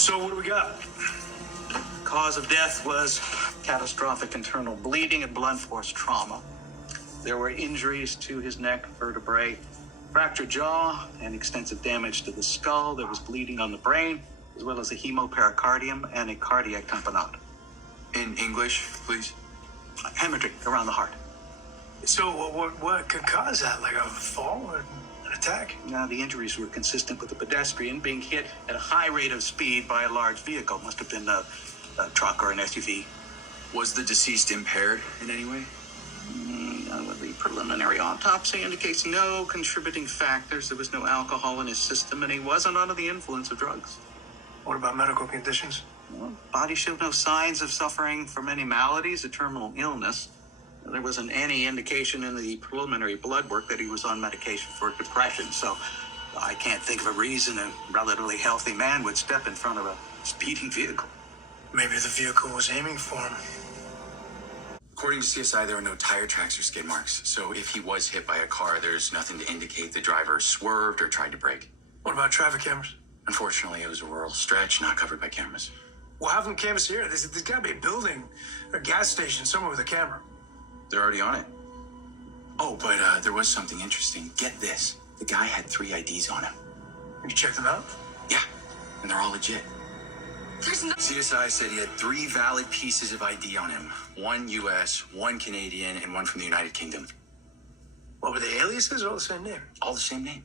So what do we got? Cause of death was catastrophic internal bleeding and blunt force trauma. There were injuries to his neck, vertebrae, fractured jaw, and extensive damage to the skull. There was bleeding on the brain, as well as a hemopericardium and a cardiac tamponade. In English, please. Hemorrhaging around the heart. So what could cause that? Like a fall or an attack? Now, the injuries were consistent with the pedestrian being hit at a high rate of speed by a large vehicle. Must have been a truck or an SUV. Was the deceased impaired in any way? The preliminary autopsy indicates no contributing factors. There was no alcohol in his system, and he wasn't under the influence of drugs. What about medical conditions? Well, body showed no signs of suffering from any maladies or terminal illness. There wasn't any indication in the preliminary blood work that he was on medication for depression, so I can't think of a reason a relatively healthy man would step in front of a speeding vehicle. Maybe the vehicle was aiming for him. According to CSI, there were no tire tracks or skid marks. So if he was hit by a car, there's nothing to indicate the driver swerved or tried to brake. What about traffic cameras? Unfortunately, it was a rural stretch, not covered by cameras. Well, have them cameras here. There's got to be a building, a gas station, somewhere with a camera. They're already on it. Oh, but there was something interesting. Get this. The guy had 3 IDs on him. You check them out? Yeah, and they're all legit. There's no... CSI said he had 3 valid pieces of ID on him. 1 U.S., 1 Canadian, and 1 from the United Kingdom. What were the aliases or all the same name? All the same name,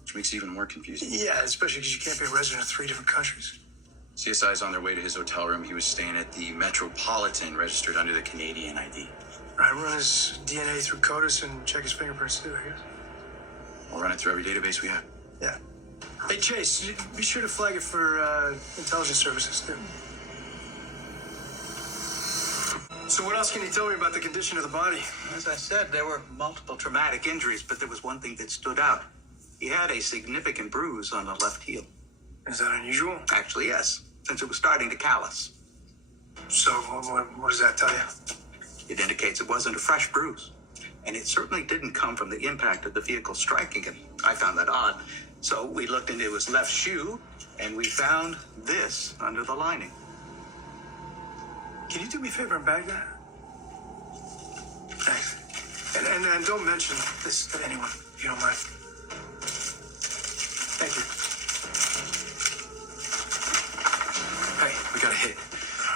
which makes it even more confusing. Yeah, especially because you can't be a resident of 3 different countries. CSI is on their way to his hotel room. He was staying at the Metropolitan, registered under the Canadian ID. All right, run his DNA through CODIS and check his fingerprints too, I guess. We'll run it through every database we have. Yeah. Hey, Chase, be sure to flag it for intelligence services too. So what else can you tell me about the condition of the body? As I said, there were multiple traumatic injuries, but there was one thing that stood out. He had a significant bruise on the left heel. Is that unusual? Actually, yes, since it was starting to callus. So what does that tell you? It indicates it wasn't a fresh bruise. And it certainly didn't come from the impact of the vehicle striking him. I found that odd. So we looked into his left shoe, and we found this under the lining. Can you do me a favor and bag that? Thanks. And don't mention this to anyone, if you don't mind. Thank you. Hey, we got a hit.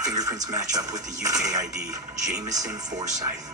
Fingerprints match up with the UK ID, Jameson Forsyth.